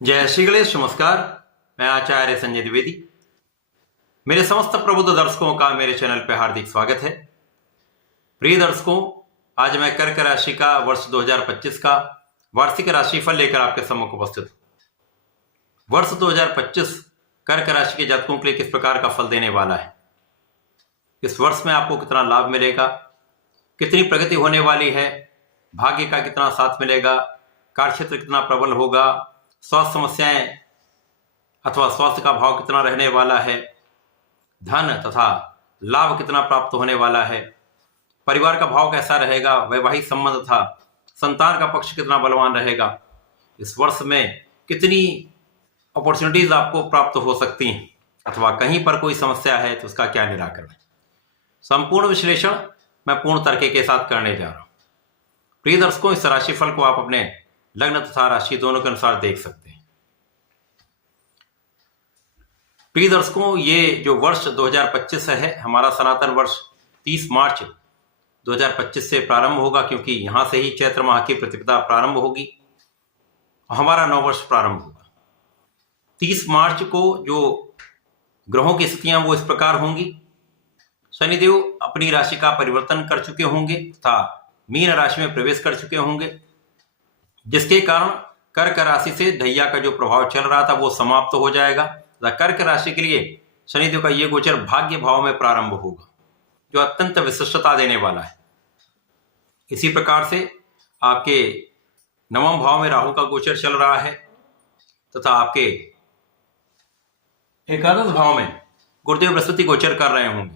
जय श्री गणेश। नमस्कार, मैं आचार्य संजय द्विवेदी। मेरे समस्त प्रबुद्ध दर्शकों का मेरे चैनल पर हार्दिक स्वागत है। प्रिय दर्शकों, आज मैं कर्क राशि का वर्ष 2025 का वार्षिक राशिफल लेकर आपके सम्मुख उपस्थित हूं। वर्ष 2025 कर्क राशि के जातकों के लिए किस प्रकार का फल देने वाला है, इस वर्ष में आपको कितना लाभ मिलेगा, कितनी प्रगति होने वाली है, भाग्य का कितना साथ मिलेगा, कार्यक्षेत्र कितना प्रबल होगा, स्वास्थ्य समस्याएं अथवा स्वास्थ्य का भाव कितना रहने वाला है, धन तथा लाभ कितना प्राप्त होने वाला है, परिवार का भाव कैसा रहेगा, वैवाहिक संबंध तथा संतान का पक्ष कितना बलवान रहेगा, इस वर्ष में कितनी अपॉर्चुनिटीज आपको प्राप्त हो सकती हैं अथवा कहीं पर कोई समस्या है तो उसका क्या निराकरण है। संपूर्ण विश्लेषण मैं पूर्ण तर्क के साथ करने जा रहा हूं। प्रिय दर्शकों, इस राशिफल को आप अपने लग्न तथा राशि दोनों के अनुसार देख सकते हैं। प्रिय दर्शकों, ये जो वर्ष 2025 है, हमारा सनातन वर्ष 30 मार्च 2025 से प्रारंभ होगा, क्योंकि यहां से ही चैत्र माह की प्रतिपदा प्रारंभ होगी, हमारा नव वर्ष प्रारंभ होगा। 30 मार्च को जो ग्रहों की स्थितियां वो इस प्रकार होंगी। शनिदेव अपनी राशि का परिवर्तन कर चुके होंगे तथा मीन राशि में प्रवेश कर चुके होंगे, जिसके कारण कर्क राशि से ढैया का जो प्रभाव चल रहा था वो समाप्त हो जाएगा। कर्क राशि के लिए शनिदेव का ये गोचर भाग्य भाव में प्रारंभ होगा, जो अत्यंत विशिष्टता देने वाला है। इसी प्रकार से आपके नवम भाव में राहु का गोचर चल रहा है तथा आपके एकादश भाव में गुरुदेव बृहस्पति गोचर कर रहे होंगे।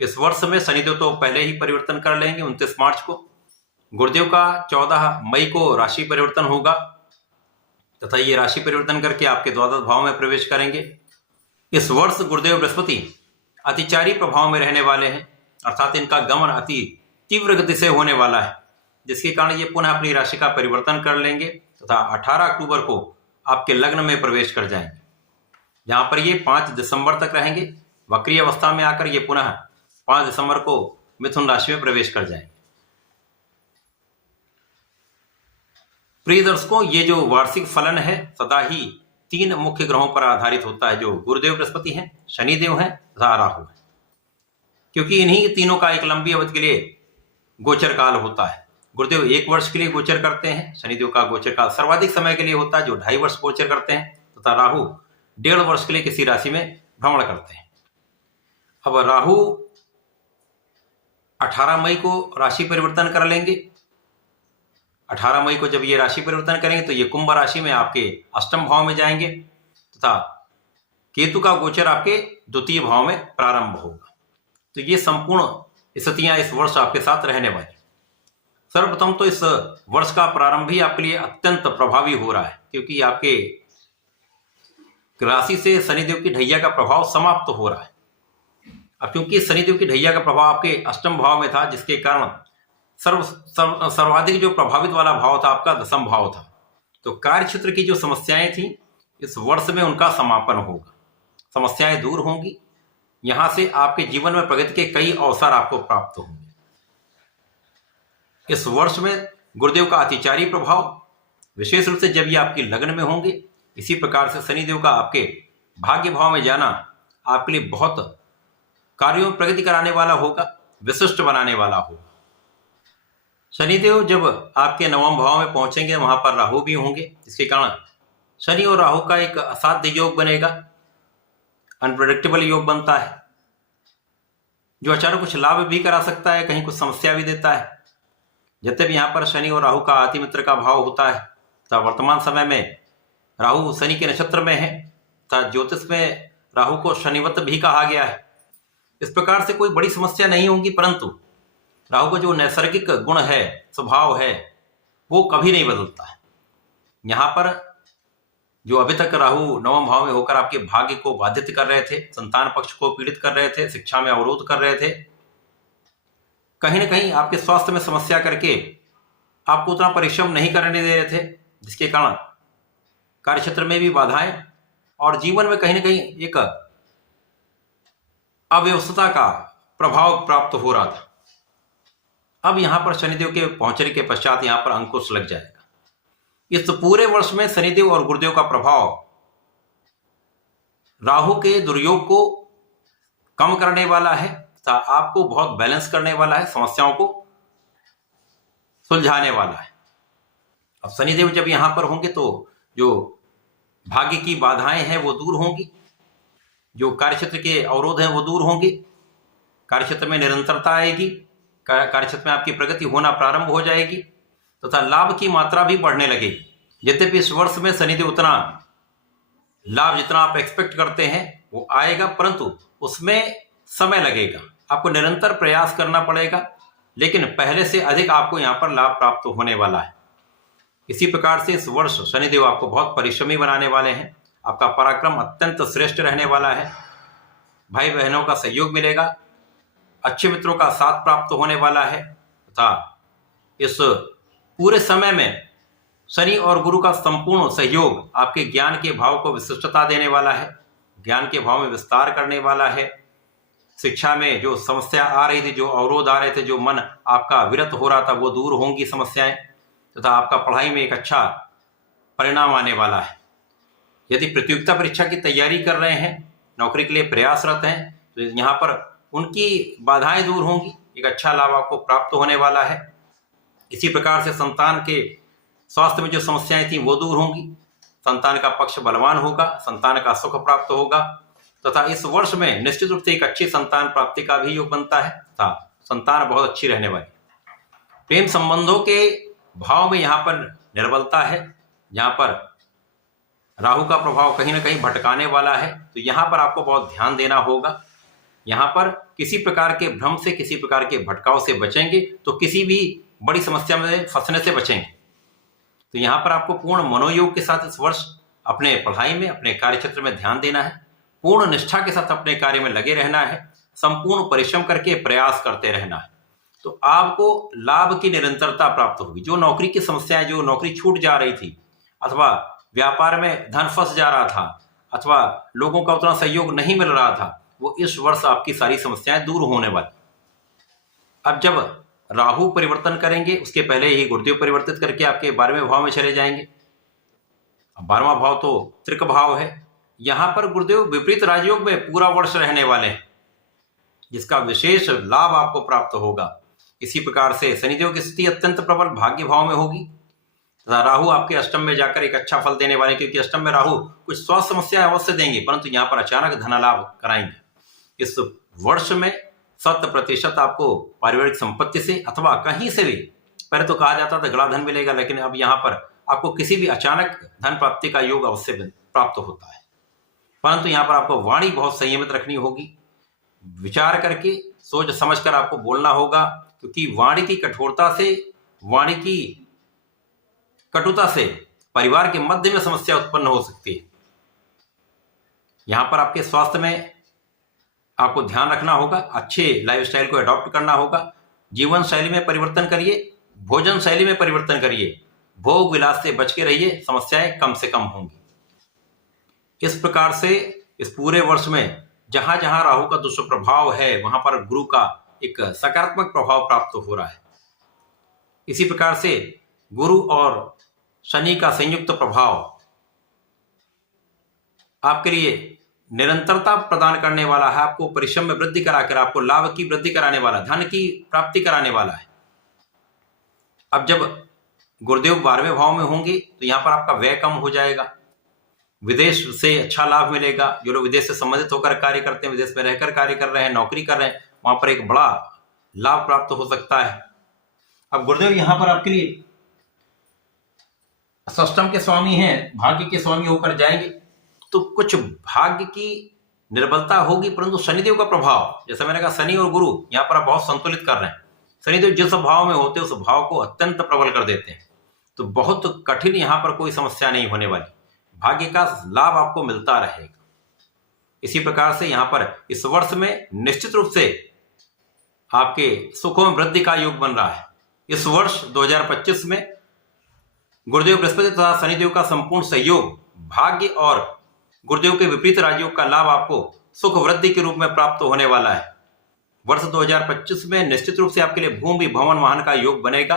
इस वर्ष में शनिदेव तो पहले ही परिवर्तन कर लेंगे 29 मार्च को। गुरुदेव का 14 मई को राशि परिवर्तन होगा तथा ये राशि परिवर्तन करके आपके द्वादश भाव में प्रवेश करेंगे। इस वर्ष गुरुदेव बृहस्पति अतिचारी प्रभाव में रहने वाले हैं, अर्थात इनका गमन अति तीव्र गति से होने वाला है, जिसके कारण ये पुनः अपनी राशि का परिवर्तन कर लेंगे तथा 18 अक्टूबर को आपके लग्न में प्रवेश कर जाएंगे, जहां पर ये 5 दिसंबर तक रहेंगे। वक्री अवस्था में आकर ये पुनः 5 दिसंबर को मिथुन राशि में प्रवेश कर जाएंगे। प्रिय दर्शकों, ये जो वार्षिक फलन है सदा ही 3 मुख्य ग्रहों पर आधारित होता है, जो गुरुदेव बृहस्पति हैं, शनिदेव हैं तथा राहु है, क्योंकि इन्हीं तीनों का एक लंबी अवधि के लिए गोचर काल होता है। गुरुदेव 1 वर्ष के लिए गोचर करते हैं, शनिदेव का गोचर काल सर्वाधिक समय के लिए होता है, जो 2.5 वर्ष गोचर करते हैं, तथा राहु 1.5 वर्ष के लिए किसी राशि में भ्रमण करते हैं। अब राहु 18 मई को राशि परिवर्तन कर लेंगे। 18 मई को जब ये राशि परिवर्तन करेंगे तो ये कुंभ राशि में आपके अष्टम भाव में जाएंगे तथा केतु का गोचर आपके द्वितीय भाव में प्रारंभ होगा। तो ये संपूर्ण स्थितियां इस वर्ष आपके साथ रहने वाली। सर्वप्रथम तो इस वर्ष का प्रारंभ ही आपके लिए अत्यंत प्रभावी हो रहा है, क्योंकि आपके राशि से शनिदेव की ढैया का प्रभाव समाप्त हो रहा है। अब क्योंकि शनिदेव की ढैया का प्रभाव आपके अष्टम भाव में था, जिसके कारण सर्वाधिक जो प्रभावित वाला भाव था आपका दशम भाव था, तो कार्य क्षेत्र की जो समस्याएं थी इस वर्ष में उनका समापन होगा, समस्याएं दूर होंगी। यहां से आपके जीवन में प्रगति के कई अवसर आपको प्राप्त होंगे। इस वर्ष में गुरुदेव का अतिचारी प्रभाव विशेष रूप से जब ये आपके लग्न में होंगे, इसी प्रकार से शनिदेव का आपके भाग्य भाव में जाना आपके लिए बहुत कार्यों में प्रगति कराने वाला होगा, विशिष्ट बनाने वाला होगा। शनिदेव जब आपके नवम भाव में पहुंचेंगे, वहां पर राहु भी होंगे, जिसके कारण शनि और राहु का एक असाध्य योग बनेगा, अनप्रेडिक्टेबल योग बनता है, जो अचानक कुछ लाभ भी करा सकता है, कहीं कुछ समस्या भी देता है। जब यहाँ पर शनि और राहु का अति मित्र का भाव होता है, तो वर्तमान समय में राहु शनि के नक्षत्र में है, तो ज्योतिष में राहु को शनिवत भी कहा गया है। इस प्रकार से कोई बड़ी समस्या नहीं होगी, परंतु राहु का जो नैसर्गिक गुण है, स्वभाव है, वो कभी नहीं बदलता है। यहां पर जो अभी तक राहु नवम भाव में होकर आपके भाग्य को बाधित कर रहे थे, संतान पक्ष को पीड़ित कर रहे थे, शिक्षा में अवरोध कर रहे थे, कहीं ना कहीं आपके स्वास्थ्य में समस्या करके आपको उतना परिश्रम नहीं करने दे रहे थे, जिसके कारण कार्यक्षेत्र में भी बाधाएं और जीवन में कहीं ना कहीं एक अव्यवस्था का प्रभाव प्राप्त हो रहा था। अब यहां पर शनिदेव के पहुंचने के पश्चात यहां पर अंकुश लग जाएगा। इस पूरे वर्ष में शनिदेव और गुरुदेव का प्रभाव राहु के दुर्योग को कम करने वाला है तथा आपको बहुत बैलेंस करने वाला है, समस्याओं को सुलझाने वाला है। अब शनिदेव जब यहां पर होंगे तो जो भाग्य की बाधाएं हैं वो दूर होंगी, जो कार्यक्षेत्र के अवरोध हैं वो दूर होंगे, कार्यक्षेत्र में निरंतरता आएगी, कार्यक्षेत्र में आपकी प्रगति होना प्रारंभ हो जाएगी तथा लाभ की मात्रा भी बढ़ने लगेगी। यद्यपि इस वर्ष में शनिदेव उतना लाभ जितना आप एक्सपेक्ट करते हैं वो आएगा, परंतु उसमें समय लगेगा, आपको निरंतर प्रयास करना पड़ेगा, लेकिन पहले से अधिक आपको यहाँ पर लाभ प्राप्त होने वाला है। इसी प्रकार से इस वर्ष शनिदेव आपको बहुत परिश्रमी बनाने वाले हैं, आपका पराक्रम अत्यंत श्रेष्ठ रहने वाला है, भाई बहनों का सहयोग मिलेगा, अच्छे मित्रों का साथ प्राप्त होने वाला है तथा इस पूरे समय में शनि और गुरु का संपूर्ण सहयोग आपके ज्ञान के भाव को विशिष्टता देने वाला है, ज्ञान के भाव में विस्तार करने वाला है। शिक्षा में जो समस्या आ रही थी, जो अवरोध आ रहे थे, जो मन आपका विरत हो रहा था, वो दूर होंगी समस्याएं तथा आपका पढ़ाई में एक अच्छा परिणाम आने वाला है। यदि प्रतियोगिता परीक्षा की तैयारी कर रहे हैं, नौकरी के लिए प्रयासरत हैं, तो यहाँ पर उनकी बाधाएं दूर होंगी, एक अच्छा लाभ आपको प्राप्त होने वाला है। इसी प्रकार से संतान के स्वास्थ्य में जो समस्याएं थी वो दूर होंगी, संतान का पक्ष बलवान होगा, संतान का सुख प्राप्त होगा तथा इस वर्ष में निश्चित रूप से एक अच्छी संतान प्राप्ति का भी योग बनता है तथा संतान बहुत अच्छी रहने वाली। प्रेम संबंधों के भाव में यहाँ पर निर्बलता है, यहाँ पर राहु का प्रभाव कहीं ना कहीं भटकाने वाला है, तो यहाँ पर आपको बहुत ध्यान देना होगा। यहाँ पर किसी प्रकार के भ्रम से, किसी प्रकार के भटकाव से बचेंगे तो किसी भी बड़ी समस्या में फंसने से बचेंगे। तो यहाँ पर आपको पूर्ण मनोयोग के साथ इस वर्ष अपने पढ़ाई में, अपने कार्यक्षेत्र में ध्यान देना है, पूर्ण निष्ठा के साथ अपने कार्य में लगे रहना है, संपूर्ण परिश्रम करके प्रयास करते रहना है, तो आपको लाभ की निरंतरता प्राप्त होगी। जो नौकरी की समस्याएं, जो नौकरी छूट जा रही थी अथवा व्यापार में धन फंस जा रहा था अथवा लोगों का उतना सहयोग नहीं मिल रहा था, वो इस वर्ष आपकी सारी समस्याएं दूर होने वाली। अब जब राहु परिवर्तन करेंगे उसके पहले ही गुरुदेव परिवर्तित करके आपके 12वें भाव में चले जाएंगे। अब 12वां भाव तो त्रिक भाव है, यहां पर गुरुदेव विपरीत राजयोग में पूरा वर्ष रहने वाले हैं, जिसका विशेष लाभ आपको प्राप्त होगा। इसी प्रकार से शनिदेव की स्थिति अत्यंत प्रबल भाग्य भाव में होगी तथा राहु आपके अष्टम में जाकर एक अच्छा फल देने वाले, क्योंकि अष्टम में राहु कुछ स्वास्थ्य समस्या अवश्य देंगे, परंतु यहाँ पर अचानक धन लाभ कराएंगे। इस वर्ष में 100% आपको पारिवारिक संपत्ति से अथवा कहीं से भी, पहले तो कहा जाता था गड़ा धन मिलेगा, लेकिन अब यहाँ पर आपको किसी भी अचानक धन प्राप्ति का योग अवश्य प्राप्त होता है, परंतु यहाँ पर आपको वाणी बहुत संयमित रखनी होगी, विचार करके सोच समझकर आपको बोलना होगा, क्योंकि वाणी की कठोरता से, वाणी की कटुता से परिवार के मध्य में समस्या उत्पन्न हो सकती है। यहाँ पर आपके स्वास्थ्य में आपको ध्यान रखना होगा, अच्छे लाइफस्टाइल को अडॉप्ट करना होगा, जीवन शैली में परिवर्तन करिए, भोजन शैली में परिवर्तन करिए, भोग विलास से बच के रहिए, समस्याएं कम से कम होंगी। इस प्रकार से इस पूरे वर्ष में जहां जहां राहु का दुष्प्रभाव है वहां पर गुरु का एक सकारात्मक प्रभाव प्राप्त हो रहा है। इसी प्रकार से गुरु और शनि का संयुक्त प्रभाव आपके लिए निरंतरता प्रदान करने वाला है, आपको परिश्रम में वृद्धि कराकर आपको लाभ की वृद्धि कराने वाला, धन की प्राप्ति कराने वाला है। अब जब गुरुदेव 12वें भाव में होंगे तो यहाँ पर आपका व्यय कम हो जाएगा, विदेश से अच्छा लाभ मिलेगा। जो लोग विदेश से संबंधित होकर कार्य करते हैं, विदेश में रहकर कार्य कर रहे हैं, नौकरी कर रहे हैं, वहां पर एक बड़ा लाभ प्राप्त हो सकता है। अब गुरुदेव यहाँ पर आपके लिए षष्टम के स्वामी हैं, भाग्य के स्वामी होकर जाएंगे, तो कुछ भाग्य की निर्बलता होगी, परंतु शनिदेव का प्रभाव, जैसा मैंने कहा शनि और गुरु यहाँ पर आप बहुत संतुलित कर रहे हैं। शनिदेव जिस भाव में होते हैं उस भाव को अत्यंत प्रबल कर देते हैं, तो बहुत कठिन यहाँ पर कोई समस्या नहीं होने वाली, भाग्य का लाभ आपको मिलता रहेगा। इसी प्रकार से यहाँ पर इस वर्ष में निश्चित रूप से आपके सुखों में वृद्धि का योग बन रहा है। इस वर्ष 2025 में गुरुदेव बृहस्पति तथा शनिदेव का संपूर्ण सहयोग, भाग्य और गुरुदेव के विपरीत राजयोग का लाभ आपको सुख वृद्धि के रूप में प्राप्त होने वाला है। वर्ष 2025 में निश्चित रूप से आपके लिए भूमि भवन वाहन का योग बनेगा।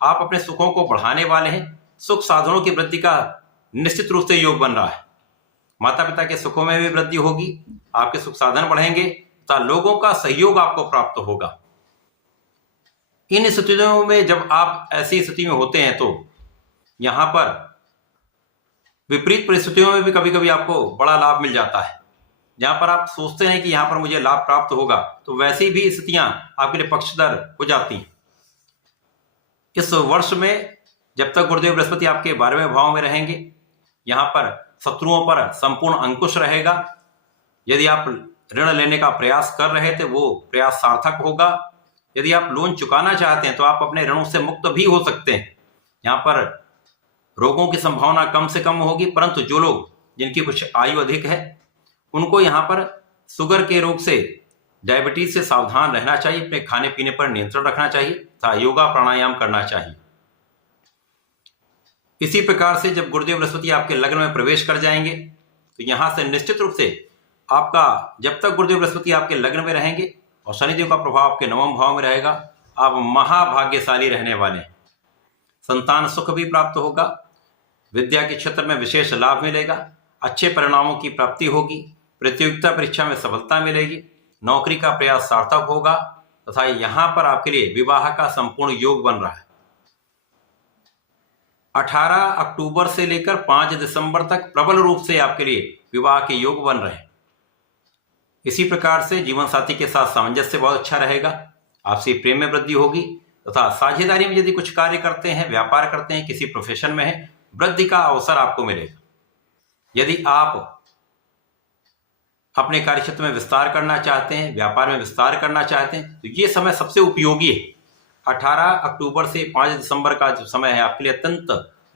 आप अपने सुखों को बढ़ाने वाले हैं, सुख साधनों की वृद्धि का निश्चित रूप से योग बन रहा है। माता पिता के सुखों में भी वृद्धि होगी, आपके सुख साधन बढ़ेंगे तथा लोगों का सहयोग आपको प्राप्त होगा। इन स्थितियों में जब आप ऐसी स्थिति में होते हैं तो यहां पर विपरीत परिस्थितियों में भी कभी कभी आपको बड़ा लाभ मिल जाता है। जहां पर आप सोचते हैं कि यहां पर मुझे लाभ प्राप्त होगा, तो वैसी भी स्थितियां आपके लिए पक्षधर हो जाती हैं। इस वर्ष में जब तक गुरुदेव बृहस्पति आपके 12वें भाव में रहेंगे, यहां पर शत्रुओं पर संपूर्ण अंकुश रहेगा। यदि आप ऋण लेने का प्रयास कर रहे थे वो प्रयास सार्थक होगा। यदि आप लोन चुकाना चाहते हैं तो आप अपने ऋणों से मुक्त भी हो सकते हैं। यहाँ पर रोगों की संभावना कम से कम होगी, परंतु जो लोग जिनकी कुछ आयु अधिक है उनको यहाँ पर शुगर के रोग से, डायबिटीज से सावधान रहना चाहिए। अपने खाने पीने पर नियंत्रण रखना चाहिए तथा योगा प्राणायाम करना चाहिए। इसी प्रकार से जब गुरुदेव बृहस्पति आपके लग्न में प्रवेश कर जाएंगे तो यहां से निश्चित रूप से आपका, जब तक गुरुदेव बृहस्पति आपके लग्न में रहेंगे और शनिदेव का प्रभाव आपके 9वें भाव में रहेगा, आप महाभाग्यशाली रहने वाले हैं। संतान सुख भी प्राप्त होगा, विद्या के क्षेत्र में विशेष लाभ मिलेगा, अच्छे परिणामों की प्राप्ति होगी, प्रतियोगिता परीक्षा में सफलता मिलेगी, नौकरी का प्रयास सार्थक होगा तथा यहां पर आपके लिए विवाह का संपूर्ण योग बन रहा है। 18 अक्टूबर से लेकर 5 दिसंबर तक प्रबल रूप से आपके लिए विवाह के योग बन रहे हैं। इसी प्रकार से जीवन साथी के साथ सामंजस्य बहुत अच्छा रहेगा, आपसी प्रेम में वृद्धि होगी तथा साझेदारी में यदि कुछ कार्य करते हैं, व्यापार करते हैं, किसी प्रोफेशन में है, वृद्धि का अवसर आपको मिलेगा। यदि आप अपने कार्यक्षेत्र में विस्तार करना चाहते हैं, व्यापार में विस्तार करना चाहते हैं, तो ये समय सबसे उपयोगी है। 18 अक्टूबर से 5 दिसंबर का जो समय है आपके लिए अत्यंत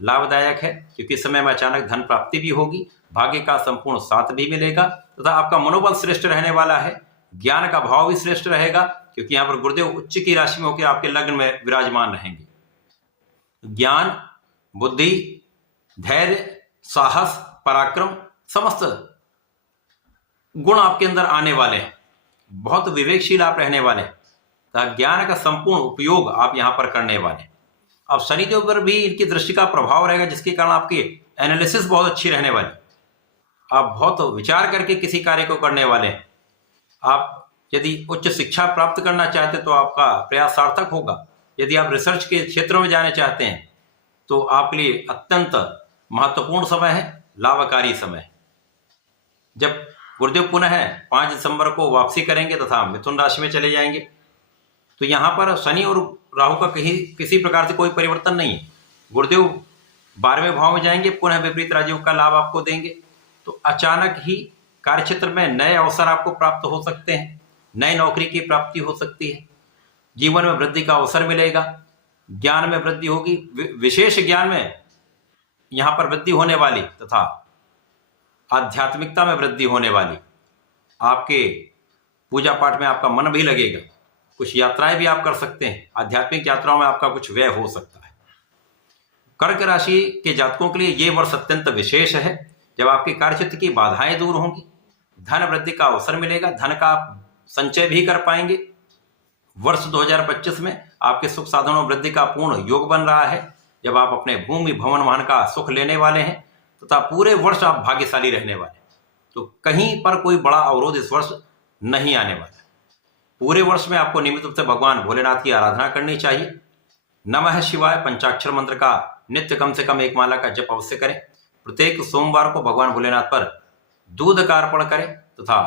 लाभदायक है, क्योंकि इस समय में अचानक धन प्राप्ति भी होगी, भाग्य का संपूर्ण साथ भी मिलेगा तथा आपका मनोबल श्रेष्ठ रहने वाला है। ज्ञान का भाव भी श्रेष्ठ रहेगा, क्योंकि यहाँ पर गुरुदेव उच्च की राशि में होकर आपके लग्न में विराजमान रहेंगे। ज्ञान, बुद्धि, धैर्य, साहस, पराक्रम, समस्त गुण आपके अंदर आने वाले हैं। बहुत विवेकशील आप रहने वाले हैं तथा ज्ञान का संपूर्ण उपयोग आप यहाँ पर करने वाले हैं। अब शनिदेव पर भी इनकी दृष्टि का प्रभाव रहेगा, जिसके कारण आपकी एनालिसिस बहुत अच्छी रहने वाली। आप बहुत विचार करके किसी कार्य को करने वाले हैं। आप यदि उच्च शिक्षा प्राप्त करना चाहते हैं तो आपका प्रयास सार्थक होगा। यदि आप रिसर्च के क्षेत्रों में जाना चाहते हैं तो आपके लिए अत्यंत महत्वपूर्ण समय है, लाभकारी समय है। जब गुरुदेव पुनः 5 दिसंबर को वापसी करेंगे तथा मिथुन राशि में चले जाएंगे, तो यहाँ पर शनि और राहु का किसी प्रकार से कोई परिवर्तन नहीं है। गुरुदेव 12वें भाव में जाएंगे, पुनः विपरीत राजयोग का लाभ आपको देंगे, तो अचानक ही कार्यक्षेत्र में नए अवसर आपको प्राप्त हो सकते हैं, नई नौकरी की प्राप्ति हो सकती है, जीवन में वृद्धि का अवसर मिलेगा, ज्ञान में वृद्धि होगी, विशेष ज्ञान में यहाँ पर वृद्धि होने वाली तथा आध्यात्मिकता में वृद्धि होने वाली। आपके पूजा पाठ में आपका मन भी लगेगा, कुछ यात्राएं भी आप कर सकते हैं, आध्यात्मिक यात्राओं में आपका कुछ व्यय हो सकता है। कर्क राशि के जातकों के लिए ये वर्ष अत्यंत विशेष है, जब आपके कार्यक्षेत्र की बाधाएं दूर होंगी, धन वृद्धि का अवसर मिलेगा, धन का आप संचय भी कर पाएंगे। वर्ष 2025 में आपके सुख साधनों वृद्धि का पूर्ण योग बन रहा है, जब आप अपने भूमि भवन वाहन का सुख लेने वाले हैं तथा पूरे वर्ष आप भाग्यशाली रहने वाले हैं। तो कहीं पर कोई बड़ा अवरोध इस वर्ष नहीं आने वाला। पूरे वर्ष में आपको नियमित रूप से भगवान भोलेनाथ की आराधना करनी चाहिए। नमः शिवाय पंचाक्षर मंत्र का नित्य कम से कम 1 माला का जप अवश्य करें। प्रत्येक सोमवार को भगवान भोलेनाथ पर दूध का अर्पण करें तथा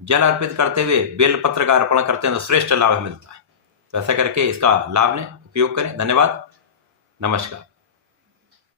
जल अर्पित करते हुए बेलपत्र का अर्पण करते हैं तो श्रेष्ठ लाभ मिलता है। तो ऐसा करके इसका लाभ लें, उपयोग करें। धन्यवाद, नमस्कार।